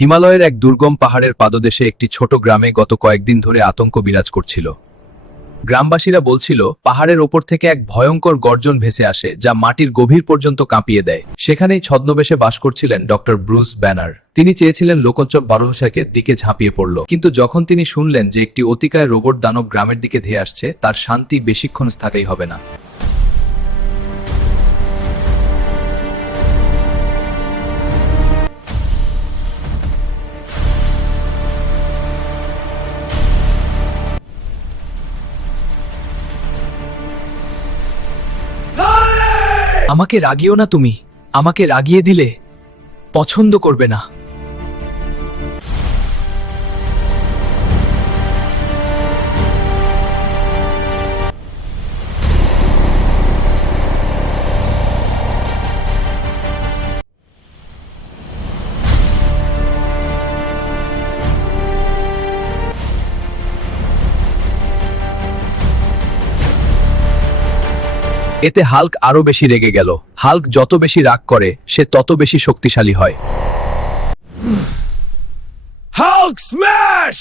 হিমালয়ের এক দুর্গম পাহাড়ের পাদদেশে একটি ছোট গ্রামে গত কয়েকদিন ধরে আতঙ্ক বিরাজ করছিল। গ্রামবাসীরা বলছিল পাহাড়ের ওপর থেকে এক ভয়ঙ্কর গর্জন ভেসে আসে, যা মাটির গভীর পর্যন্ত কাঁপিয়ে দেয়। সেখানেই ছদ্মবেশে বাস করছিলেন ডক্টর ব্রুস ব্যানার। তিনি চেয়েছিলেন লোকোচ্চব বারোশাকে দিকে ঝাঁপিয়ে পড়ল, কিন্তু যখন তিনি শুনলেন যে একটি অতিকায় রোবট দানব গ্রামের দিকে ধেয়ে আসছে, তার শান্তি বেশিক্ষণ স্থায়ী হবে না। আমাকে রাগিও না, তুমি আমাকে রাগিয়ে দিলে পছন্দ করবে না। এতে হাল্ক আরো বেশি রেগে গেল। হাল্ক যত বেশি রাগ করে, সে তত বেশি শক্তিশালী হয়। Hulk smash!